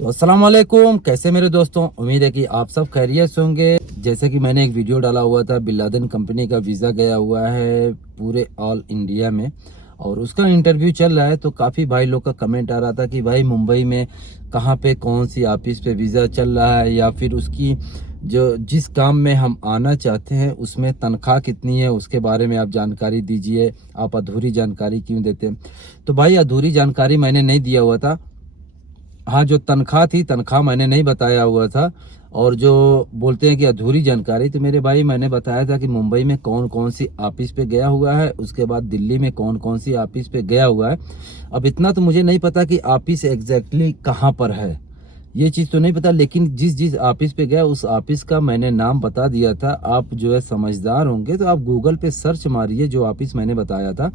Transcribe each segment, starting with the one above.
तो अस्सलाम वालेकुम, कैसे मेरे दोस्तों। उम्मीद है कि आप सब खैरियत से होंगे। जैसे कि मैंने एक वीडियो डाला हुआ था, बिन लादेन कंपनी का वीज़ा गया हुआ है पूरे ऑल इंडिया में और उसका इंटरव्यू चल रहा है। तो काफ़ी भाई लोग का कमेंट आ रहा था कि भाई मुंबई में कहाँ पे कौन सी ऑफिस पे वीज़ा चल रहा है, या फिर उसकी जो जिस काम में हम आना चाहते हैं उसमें तनख्वाह कितनी है, उसके बारे में आप जानकारी दीजिए। आप अधूरी जानकारी क्यों देते हैं? तो भाई अधूरी जानकारी मैंने नहीं दिया हुआ था। हाँ, जो तनख्वाह थी, तनख्वाह मैंने नहीं बताया हुआ था। और जो बोलते हैं कि अधूरी जानकारी, तो मेरे भाई मैंने बताया था कि मुंबई में कौन कौन सी ऑफिस पे गया हुआ है, उसके बाद दिल्ली में कौन कौन सी ऑफिस पे गया हुआ है। अब इतना तो मुझे नहीं पता कि ऑफिस एग्जैक्टली कहाँ पर है, ये चीज़ तो नहीं पता, लेकिन जिस जिस ऑफिस पे गया उस ऑफिस का मैंने नाम बता दिया था। आप जो है समझदार होंगे तो आप गूगल पे सर्च मारिए जो ऑफिस मैंने बताया था,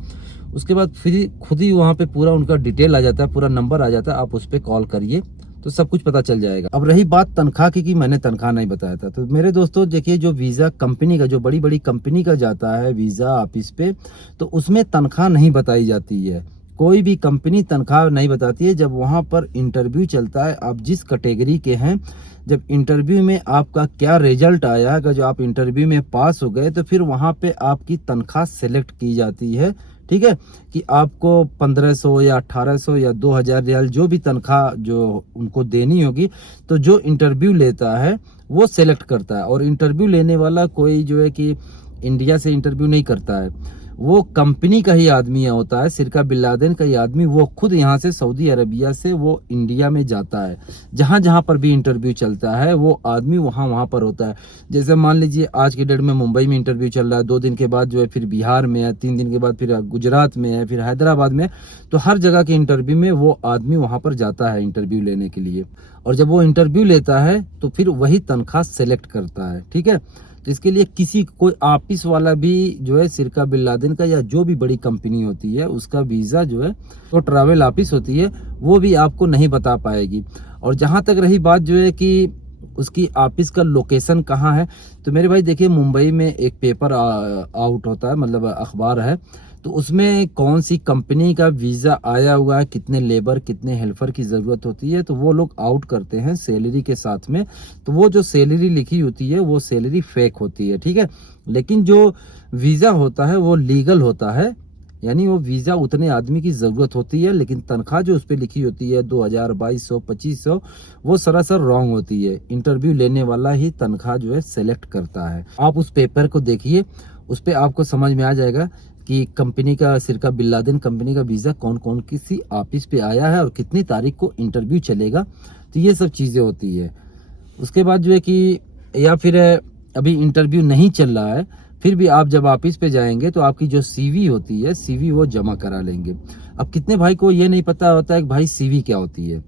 उसके बाद फिर खुद ही वहाँ पे पूरा उनका डिटेल आ जाता है, पूरा नंबर आ जाता है, आप उस पर कॉल करिए तो सब कुछ पता चल जाएगा। अब रही बात तनख्वाह की, कि मैंने तनख्वाह नहीं बताया था, तो मेरे दोस्तों देखिए, जो वीज़ा कंपनी का, जो बड़ी बड़ी कंपनी का जाता है वीज़ा ऑफिस पे, तो उसमें तनख्वाह नहीं बताई जाती है। कोई भी कंपनी तनख्वाह नहीं बताती है। जब वहाँ पर इंटरव्यू चलता है, आप जिस कैटेगरी के हैं, जब इंटरव्यू में आपका क्या रिजल्ट आया, अगर जो आप इंटरव्यू में पास हो गए तो फिर वहाँ पे आपकी तनख्वाह सेलेक्ट की जाती है। ठीक है, कि आपको 1500 या 1800 या 2000 रियाल जो भी तनख्वाह जो उनको देनी होगी, तो जो इंटरव्यू लेता है वो सेलेक्ट करता है। और इंटरव्यू लेने वाला कोई जो है कि इंडिया से इंटरव्यू नहीं करता है, वो कंपनी का ही आदमी होता है, सिरका बिन लादेन का ही आदमी। वो खुद यहाँ से सऊदी अरबिया से वो इंडिया में जाता है, जहाँ जहाँ पर भी इंटरव्यू चलता है वो आदमी वहाँ वहाँ पर होता है। जैसे मान लीजिए आज की डेट में मुंबई में इंटरव्यू चल रहा है, 2 दिन के बाद जो है फिर बिहार में है, 3 दिन के बाद फिर गुजरात में है, फिर हैदराबाद में। तो हर जगह के इंटरव्यू में वो आदमी वहाँ पर जाता है इंटरव्यू लेने के लिए। और जब वो इंटरव्यू लेता है तो फिर वही तनख्वाह सेलेक्ट करता है। ठीक है, तो इसके लिए किसी कोई ऑफिस वाला भी जो है सिरका बिन लादेन का या जो भी बड़ी कंपनी होती है उसका वीज़ा जो है, तो ट्रैवल ऑफिस होती है, वो भी आपको नहीं बता पाएगी। और जहाँ तक रही बात जो है कि उसकी ऑफिस का लोकेशन कहाँ है, तो मेरे भाई देखिए, मुंबई में एक पेपर आउट होता है, मतलब अखबार है, तो उसमें कौन सी कंपनी का वीज़ा आया हुआ है, कितने लेबर कितने हेल्पर की ज़रूरत होती है, तो वो लोग आउट करते हैं सैलरी के साथ में। तो वो जो सैलरी लिखी होती है वो सैलरी फेक होती है। ठीक है, लेकिन जो वीज़ा होता है वो लीगल होता है, यानी वो वीज़ा उतने आदमी की ज़रूरत होती है, लेकिन तनख्वाह जो उस पर लिखी होती है 2000, 2200, 2500, वो सरासर रॉन्ग होती है। इंटरव्यू लेने वाला ही तनख्वाह जो है सेलेक्ट करता है। आप उस पेपर को देखिए, उस पर आपको समझ में आ जाएगा कि कंपनी का, सिरका बिन लादेन कंपनी का वीज़ा कौन कौन किसी ऑफिस पे आया है और कितनी तारीख को इंटरव्यू चलेगा। तो ये सब चीज़ें होती है। उसके बाद जो है कि, या फिर अभी इंटरव्यू नहीं चल रहा है, फिर भी आप जब ऑफिस पे जाएंगे तो आपकी जो सीवी होती है, सीवी वो जमा करा लेंगे। अब कितने भाई को ये नहीं पता होता है कि भाई सीवी क्या होती है।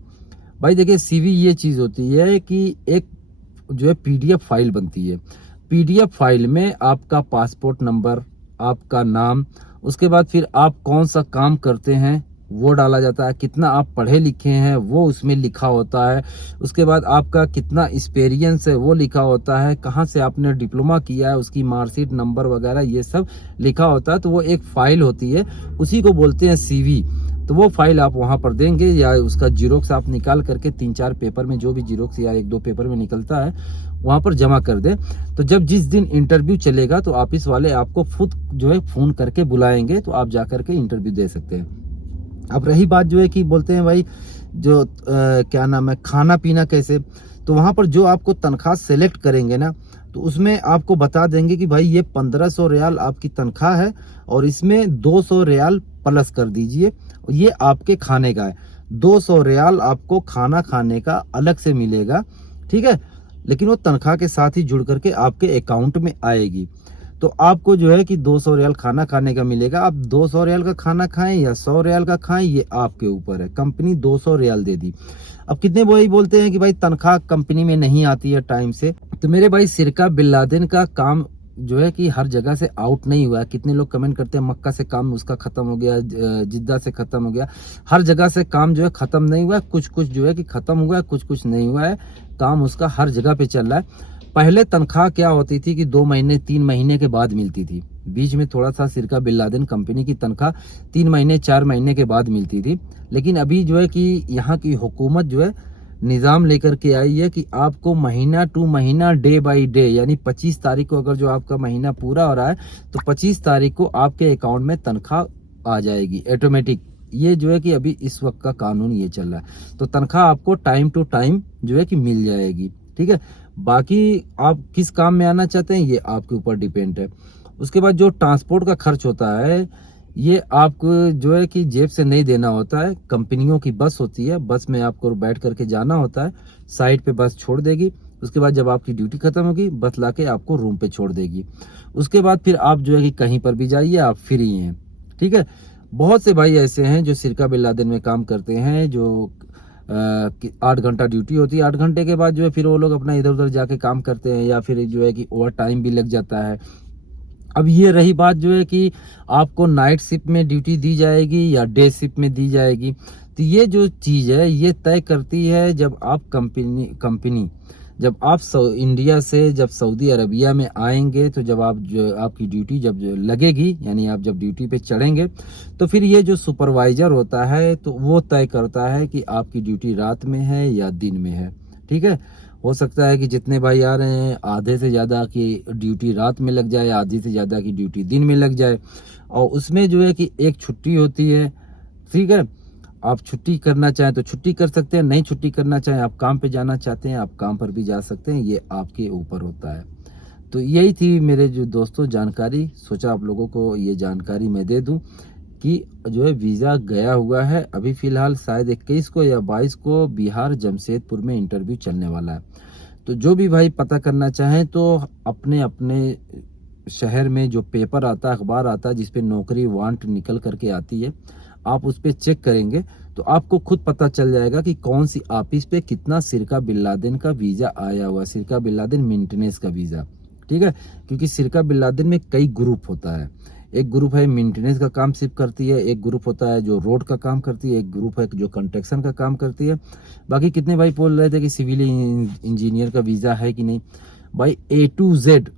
भाई देखिए, सीवी ये चीज़ होती है कि एक जो है पीडीएफ फाइल बनती है। पीडीएफ फाइल में आपका पासपोर्ट नंबर, आपका नाम, उसके बाद फिर आप कौन सा काम करते हैं वो डाला जाता है, कितना आप पढ़े लिखे हैं वो उसमें लिखा होता है, उसके बाद आपका कितना एक्सपीरियंस है वो लिखा होता है, कहाँ से आपने डिप्लोमा किया है उसकी मार्कशीट नंबर वगैरह ये सब लिखा होता है। तो वो एक फाइल होती है, उसी को बोलते हैं सीवी। तो वो फाइल आप वहाँ पर देंगे, या उसका जीरोक्स आप निकाल करके 3-4 पेपर में, जो भी जीरोक्स या 1-2 पेपर में निकलता है, वहाँ पर जमा कर दें। तो जब जिस दिन इंटरव्यू चलेगा तो ऑफिस वाले आपको खुद जो है फ़ोन करके बुलाएंगे, तो आप जा करके इंटरव्यू दे सकते हैं। अब रही बात जो है कि बोलते हैं भाई जो क्या नाम है, खाना पीना कैसे, तो वहाँ पर जो आपको तनख्वाह सेलेक्ट करेंगे ना, तो उसमें आपको बता देंगे कि भाई ये 1500 रियाल आपकी तनख्वाह है और इसमें 200 रियाल प्लस कर दीजिए, ये आपके खाने का है। 200 रियाल आपको खाना खाने का अलग से मिलेगा। ठीक है, लेकिन वो तनख्वाह के साथ ही जुड़ करके आपके अकाउंट में आएगी। तो आपको जो है कि 200 रियाल खाना खाने का मिलेगा। आप 200 रियाल का खाना खाएं या 100 रियाल का खाएं, ये आपके ऊपर है। कंपनी 200 रियाल दे दी। अब कितने भाई बोलते हैं कि भाई तनख्वाह कंपनी में नहीं आती है टाइम से, तो मेरे भाई सिरका बिन लादेन का काम जो है कि हर जगह से आउट नहीं हुआ है। कितने लोग कमेंट करते हैं मक्का से काम उसका खत्म हो गया, जिद्दा से खत्म हो गया। हर जगह से काम जो है खत्म नहीं हुआ है, कुछ कुछ जो है कि खत्म हुआ है, कुछ कुछ नहीं हुआ है। काम उसका हर जगह पे चल रहा है। पहले तनख्वाह क्या होती थी कि 2 महीने 3 महीने के बाद मिलती थी। बीच में थोड़ा सा सिरका बिन लादेन कंपनी की तनख्वाह 3 महीने 4 महीने के बाद मिलती थी। लेकिन अभी जो है कि यहाँ की हुकूमत जो है निज़ाम लेकर के आई है कि आपको महीना टू महीना डे बाय डे, यानी 25 तारीख को अगर जो आपका महीना पूरा हो रहा है तो 25 तारीख को आपके अकाउंट में तनख्वाह आ जाएगी ऑटोमेटिक। ये जो है कि अभी इस वक्त का कानून ये चल रहा है, तो तनख्वाह आपको टाइम टू टाइम जो है कि मिल जाएगी। ठीक है, बाकी आप किस काम में आना चाहते हैं ये आपके ऊपर डिपेंड है। उसके बाद जो ट्रांसपोर्ट का खर्च होता है ये आपको जो है कि जेब से नहीं देना होता है। कंपनियों की बस होती है, बस में आपको बैठ करके जाना होता है, साइड पे बस छोड़ देगी। उसके बाद जब आपकी ड्यूटी खत्म होगी बस लाके आपको रूम पे छोड़ देगी। उसके बाद फिर आप जो है कि कहीं पर भी जाइए, आप फ्री हैं। ठीक है, बहुत से भाई ऐसे हैं जो सिरका बिन लादेन में काम करते हैं, जो 8 घंटा ड्यूटी होती है, 8 घंटे के बाद जो है फिर वो लोग अपना इधर उधर जाके काम करते हैं, या फिर जो है कि ओवर टाइम भी लग जाता है। अब ये रही बात जो है कि आपको नाइट शिफ्ट में ड्यूटी दी जाएगी या डे शिफ्ट में दी जाएगी, तो ये जो चीज़ है ये तय करती है जब आप कंपनी जब आप इंडिया से जब सऊदी अरबिया में आएंगे, तो जब आप जो आपकी ड्यूटी जब लगेगी, यानी आप जब ड्यूटी पे चढ़ेंगे, तो फिर ये जो सुपरवाइजर होता है तो वो तय करता है कि आपकी ड्यूटी रात में है या दिन में है। ठीक है, हो सकता है कि जितने भाई आ रहे हैं आधे से ज़्यादा की ड्यूटी रात में लग जाए, आधी से ज़्यादा की ड्यूटी दिन में लग जाए, और उसमें जो है कि एक छुट्टी होती है। ठीक है, आप छुट्टी करना चाहें तो छुट्टी कर सकते हैं, नहीं छुट्टी करना चाहें, आप काम पे जाना चाहते हैं आप काम पर भी जा सकते हैं, ये आपके ऊपर होता है। तो यही थी मेरे जो दोस्तों जानकारी, सोचा आप लोगों को ये जानकारी मैं दे दूं कि जो है वीज़ा गया हुआ है। अभी फ़िलहाल शायद 21 को या 22 को बिहार जमशेदपुर में इंटरव्यू चलने वाला है। तो जो भी भाई पता करना चाहें तो अपने अपने शहर में जो पेपर आता है, अखबार आता है जिस पे नौकरी वांट निकल करके आती है, आप उस पे चेक करेंगे तो आपको खुद पता चल जाएगा कि कौन सी ऑफिस पे कितना सिरका बिन लादेन का वीज़ा आया हुआ है, सिरका बिन लादेन मेंटेनेंस का वीज़ा। ठीक है, क्योंकि सिरका बिन लादेन में कई ग्रुप होता है। एक ग्रुप है मेंटेनेंस का काम सिर्फ करती है, एक ग्रुप होता है जो रोड का काम करती है, एक ग्रुप है जो कंस्ट्रक्शन का काम करती है। बाकी कितने भाई बोल रहे थे कि सिविल इंजीनियर का वीज़ा है कि नहीं, भाई A to Z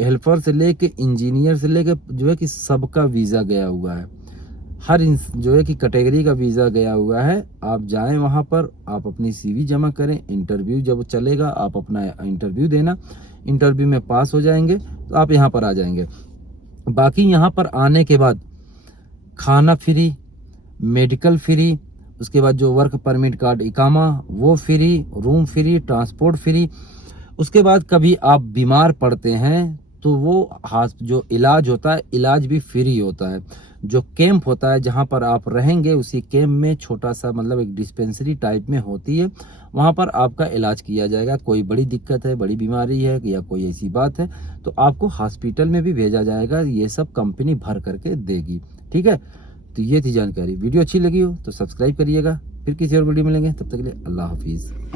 हेल्पर से लेके इंजीनियर से लेके जो है कि सबका वीज़ा गया हुआ है, हर जो है कि कैटेगरी का वीज़ा गया हुआ है। आप जाएं वहाँ पर, आप अपनी CV जमा करें, इंटरव्यू जब चलेगा आप अपना इंटरव्यू देना, इंटरव्यू में पास हो जाएंगे तो आप यहाँ पर आ जाएंगे। बाकी यहाँ पर आने के बाद खाना फ्री, मेडिकल फ्री, उसके बाद जो वर्क परमिट कार्ड इकामा वो free, room free, transport free. उसके बाद कभी आप बीमार पड़ते हैं तो वो जो इलाज होता है इलाज भी फ्री होता है। जो कैंप होता है जहाँ पर आप रहेंगे उसी कैंप में छोटा सा मतलब एक डिस्पेंसरी टाइप में होती है, वहाँ पर आपका इलाज किया जाएगा। कोई बड़ी दिक्कत है, बड़ी बीमारी है या कोई ऐसी बात है तो आपको हॉस्पिटल में भी भेजा जाएगा, ये सब कंपनी भर करके देगी। ठीक है, तो ये थी जानकारी। वीडियो अच्छी लगी हो तो सब्सक्राइब करिएगा, फिर किसी और वीडियो मिलेंगे, तब तक के लिए अल्लाह हाफिज़।